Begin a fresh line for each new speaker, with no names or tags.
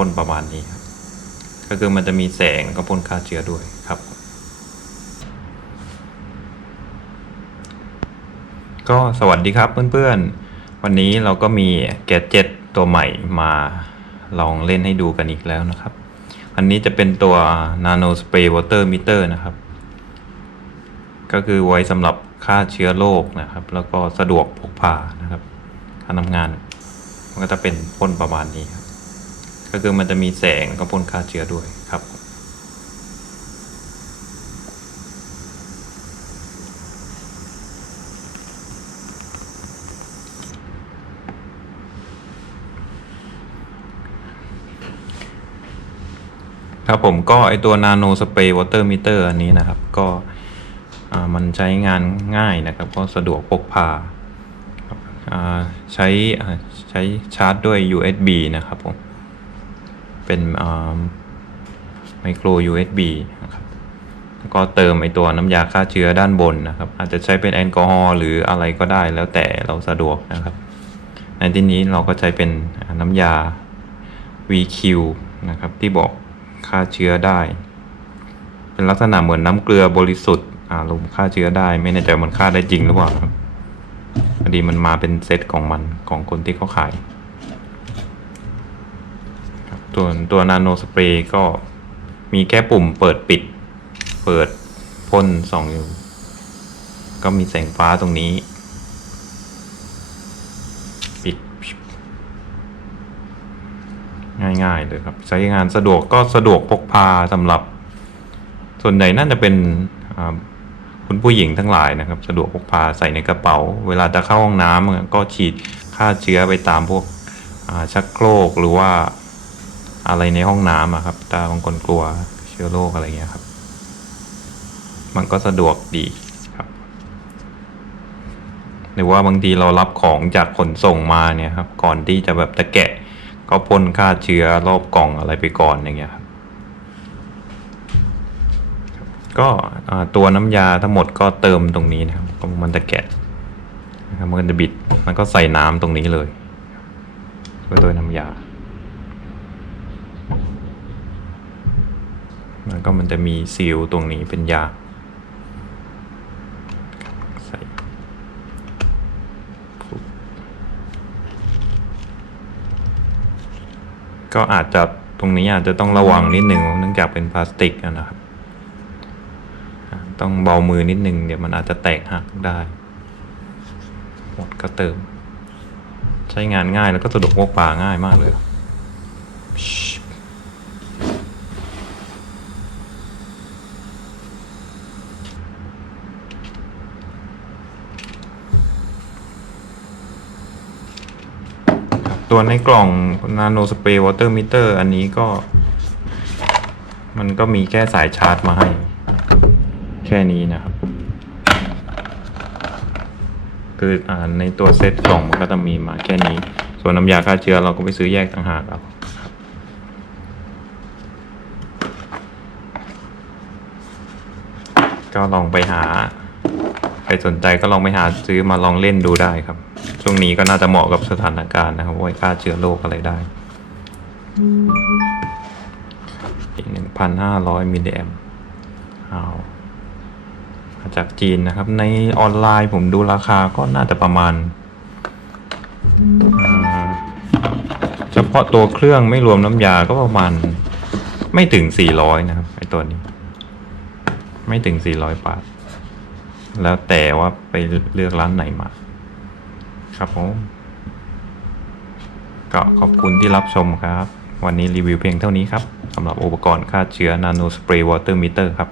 พ่นประมาณนี้ครับ ก็คือมันจะมีแสงก็พ่นฆ่าเชื้อด้วยครับ ก็สวัสดีครับเพื่อนๆ วันนี้เราก็มีแกจ็ตตัวใหม่มาลองเล่นให้ดูกันอีกแล้วนะครับ อันนี้จะเป็นตัว Nano Spray Water Meter นะครับ ก็คือไว้สำหรับฆ่าเชื้อโรคนะครับ แล้วก็สะดวกพกพานะครับ การทำงาน มันก็จะเป็นพ่นประมาณนี้ครับ ก็คือมันจะมีแสงก็พ่นฆ่าเชื้อด้วยครับครับผมก็ไอตัว Nano Spray Water Meter อันนี้นะครับ ก็มันใช้งานง่ายนะครับ ก็สะดวกพกพาใช้ใช้ชาร์จด้วย USB นะครับผม เป็นไมโคร USB นะครับแล้วก็เติมไอตัวน้ำยาฆ่าเชื้อด้านบนนะครับ อาจจะใช้เป็นแอลกอฮอล์หรืออะไรก็ได้แล้วแต่เราสะดวกนะครับ ในที่นี้เราก็ใช้เป็นน้ำยา VQ นะครับที่บอกฆ่าเชื้อได้ เป็นลักษณะเหมือนน้ำเกลือบริสุทธิ์อาลมฆ่าเชื้อได้ ไม่แน่ใจมันฆ่าได้จริงหรือเปล่าครับพอดีมันมาเป็นเซตของมันของคนที่เขาขาย ตัวตัวนาโนสเปรย์ก็มีแค่ปุ่มเปิดปิด เปิดพ่นส่องอยู่ ก็มีแสงฟ้าตรงนี้ ปิด ง่ายๆเลยครับ ใช้งานสะดวกก็สะดวกพกพาสำหรับ ส่วนใหญ่น่าจะเป็นคุณผู้หญิงทั้งหลายนะครับ สะดวกพกพาใส่ในกระเป๋า เวลาจะเข้าห้องน้ำก็ฉีดฆ่าเชื้อไปตามพวกชักโครกหรือว่า อะไรในห้องน้ำอะครับถ้าบางคนกลัวเชื้อโรคอะไรเงี้ยครับ มันก็สะดวกดีครับ หรือว่าบางทีเรารับของจากขนส่งมาเนี่ยครับ ก่อนที่จะแบบจะแกะ ก็พ่นฆ่าเชื้อรอบกล่องอะไรไปก่อนอย่างเงี้ยครับ ก็ตัวน้ำยาทั้งหมดก็เติมตรงนี้นะครับก็มันจะแกะนะครับมันก็จะบิด มันก็ใส่น้ำตรงนี้เลยช่วยด้วยน้ำยา แล้วก็มันจะมีซีลตรงนี้เป็นยาใส่ก็อาจจะตรงนี้อาจจะต้องระวังนิดหนึ่งเนื่องจากเป็นพลาสติกนะครับ ต้องเบามือนิดหนึ่งเดี๋ยวมันอาจจะแตกหักได้ หมดก็เติม ใช้งานง่ายแล้วก็สะดวกพกพาง่ายมากเลยชิบครับ ตัวในกล่อง Nano Spray Water Meter อันนี้ก็ มันก็มีแค่สายชาร์จมาให้ แค่นี้นะครับ คืออ่าในตัวเซตกล่องมันก็จะมีมาแค่นี้ ส่วนน้ำยาฆ่าเชื้อเราก็ไปซื้อแยกต่างหากครับก็ลองไปหา รสนใจก็ลองไปหาซื้อมาลองเล่นดูได้ครับ ช่วงนี้ก็น่าจะเหมาะกับสถานการณ์นะครับไว้ฆ่าเชื้อโรคอะไรได้อีกหนึ่งพันห้าร้อยมิลลิแอมเอามาจากจีนนะครับ ในออนไลน์ผมดูราคาก็น่าจะประมาณเฉพาะตัวเครื่องไม่รวมน้ำยาก็ประมาณ ไม่ถึงสี่ร้อยนะครับไอตัวนี้ ไม่ถึงสี่ร้อยบาท แล้วแต่ว่าไปเลือกร้านไหนมา ครับผมก็ขอบคุณที่รับชมครับ วันนี้รีวิวเพียงเท่านี้ครับสำหรับอุปกรณ์ฆ่าเชื้อนาโนสเปรย์วอเตอร์มิเตอร์ครับ